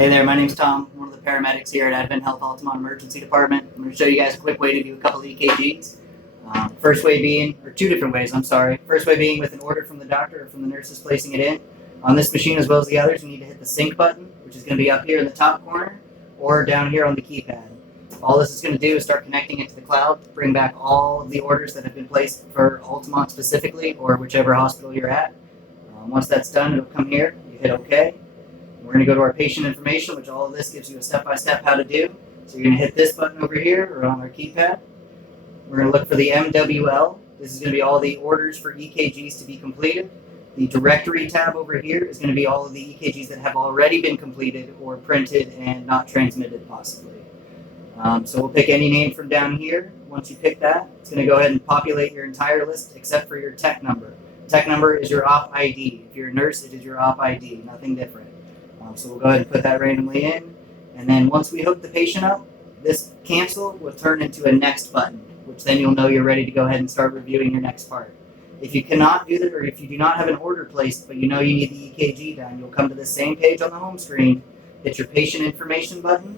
Hey there, my name's Tom, one of the paramedics here at Advent Health Altamonte Emergency Department. I'm going to show you guys a quick way to do a couple of EKGs. First way being, or two different ways, I'm sorry. First way being with an order from the doctor or from the nurses placing it in. On this machine as well as the others, you need to hit the sync button, which is going to be up here in the top corner, or down here on the keypad. All this is going to do is start connecting it to the cloud, bring back all of the orders that have been placed for Altamonte specifically, or whichever hospital you're at. Once that's done, it'll come here, you hit OK. We're going to go to our patient information, which all of this gives you a step-by-step how to do. So you're going to hit this button over here or on our keypad. We're going to look for the MWL. This is going to be all the orders for EKGs to be completed. The directory tab over here is going to be all of the EKGs that have already been completed or printed and not transmitted possibly. So we'll pick any name from down here. Once you pick that, it's going to go ahead and populate your entire list except for your tech number. Tech number is your op ID. If you're a nurse, it is your op ID, nothing different. So we'll go ahead and put that randomly in. And then once we hook the patient up, this cancel will turn into a next button, which then you'll know you're ready to go ahead and start reviewing your next part. If you cannot do that, or if you do not have an order placed, but you know you need the EKG done, you'll come to the same page on the home screen, hit your patient information button,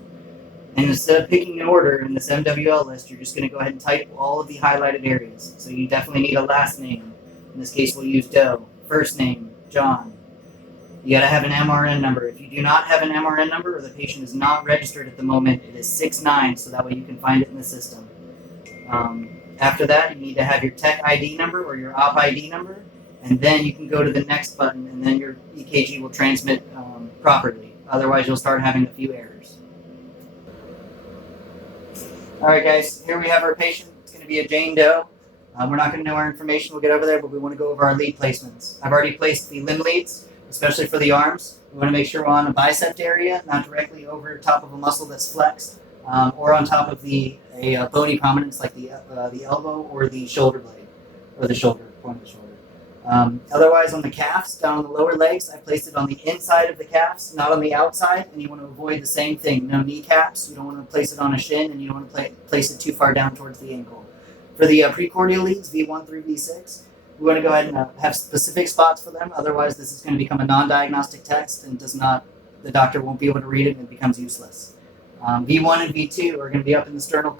and instead of picking an order in this MWL list, you're just going to go ahead and type all of the highlighted areas. So you definitely need a last name. In this case, we'll use Doe. First name, John. You got to have an MRN number. If you do not have an MRN number or the patient is not registered at the moment, it is 69, so that way you can find it in the system. After that, you need to have your tech ID number or your op ID number, and then you can go to the next button, and then your EKG will transmit properly. Otherwise, you'll start having a few errors. All right, guys, here we have our patient. It's going to be a Jane Doe. We're not going to know our information. We'll get over there, but we want to go over our lead placements. I've already placed the limb leads, especially for the arms. We want to make sure we're on a bicep area, not directly over top of a muscle that's flexed, or on top of a bony prominence like the elbow or the shoulder blade, or the shoulder, point of the shoulder. Otherwise, on the calves, down on the lower legs, I placed it on the inside of the calves, not on the outside, and you want to avoid the same thing. No kneecaps, you don't want to place it on a shin, and you don't want to place it too far down towards the ankle. For the precordial leads, V1 through V6, we want to go ahead and have specific spots for them. Otherwise, this is going to become a non-diagnostic text and the doctor won't be able to read it and it becomes useless. V1 and V2 are going to be up in the sternal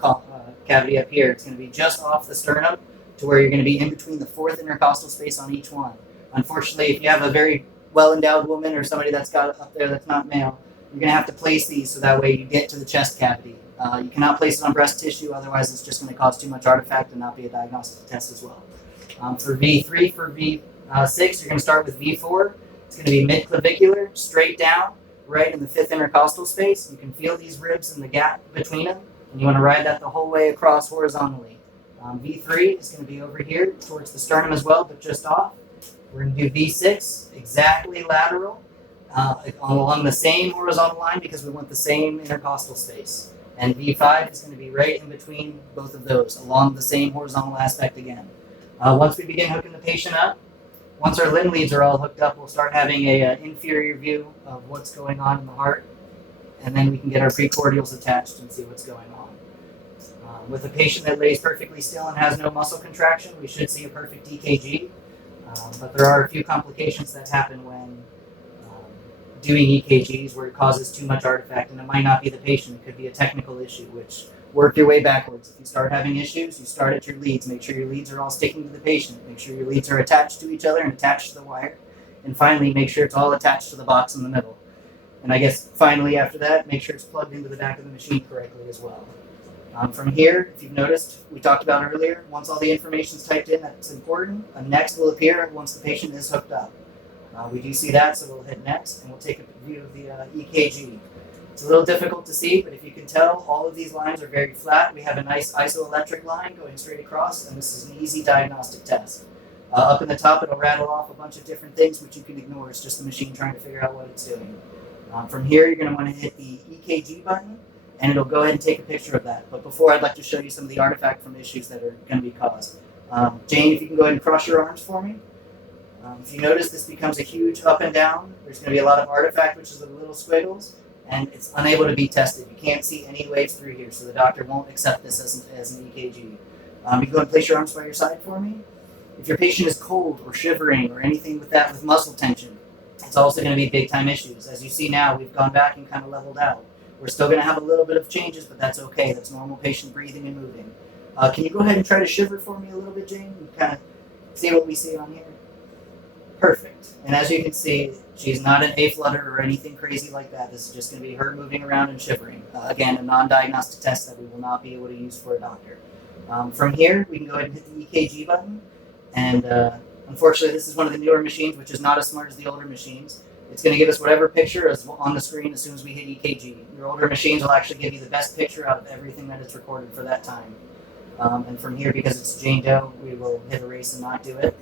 cavity up here. It's going to be just off the sternum to where you're going to be in between the fourth intercostal space on each one. Unfortunately, if you have a very well-endowed woman or somebody that's got it up there that's not male, you're going to have to place these so that way you get to the chest cavity. You cannot place it on breast tissue, otherwise it's just going to cause too much artifact and not be a diagnostic test as well. For V3, for V6, you're going to start with V4. It's going to be mid-clavicular, straight down, right in the fifth intercostal space. You can feel these ribs and the gap between them, and you want to ride that the whole way across horizontally. V3 is going to be over here towards the sternum as well, but just off. We're going to do V6, exactly lateral, along the same horizontal line because we want the same intercostal space. And V5 is going to be right in between both of those, along the same horizontal aspect again. Once we begin hooking the patient up, once our limb leads are all hooked up, we'll start having an inferior view of what's going on in the heart, and then we can get our precordials attached and see what's going on. With a patient that lays perfectly still and has no muscle contraction, we should see a perfect EKG, but there are a few complications that happen when doing EKGs where it causes too much artifact, and it might not be the patient. It could be a technical issue, which work your way backwards. If you start having issues, you start at your leads. Make sure your leads are all sticking to the patient. Make sure your leads are attached to each other and attached to the wire. And finally, make sure it's all attached to the box in the middle. And I guess finally after that, make sure it's plugged into the back of the machine correctly as well. From here, if you've noticed, we talked about earlier, once all the information is typed in, that's important. A next will appear once the patient is hooked up. We do see that, so we'll hit next, and we'll take a view of the EKG. It's a little difficult to see, but if you can tell, all of these lines are very flat. We have a nice isoelectric line going straight across, and this is an easy diagnostic test. Up in the top, it'll rattle off a bunch of different things, which you can ignore. It's just the machine trying to figure out what it's doing. From here, you're going to want to hit the EKG button, and it'll go ahead and take a picture of that. But before, I'd like to show you some of the artifact from issues that are going to be caused. Jane, if you can go ahead and cross your arms for me. If you notice, this becomes a huge up and down. There's going to be a lot of artifact, which is the little squiggles, and it's unable to be tested. You can't see any waves through here, so the doctor won't accept this as an EKG. You can go and place your arms by your side for me. If your patient is cold or shivering or anything with muscle tension, It's also going to be big time issues. As you see now, we've gone back and kind of leveled out. We're still going to have a little bit of changes, but that's okay. That's normal patient breathing and moving. Can you go ahead and try to shiver for me a little bit, Jane? And kind of see what we see on here? Perfect. And as you can see, she's not an A-flutter or anything crazy like that. This is just going to be her moving around and shivering. Again, a non-diagnostic test that we will not be able to use for a doctor. From here, we can go ahead and hit the EKG button. And unfortunately, this is one of the newer machines, which is not as smart as the older machines. It's going to give us whatever picture is on the screen as soon as we hit EKG. Your older machines will actually give you the best picture out of everything that is recorded for that time. And from here, because it's Jane Doe, we will hit erase and not do it.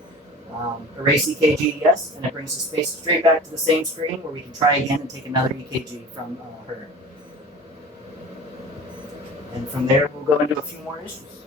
Erase EKG, yes, and it brings the space straight back to the same screen where we can try again and take another EKG from her. And from there, we'll go into a few more issues.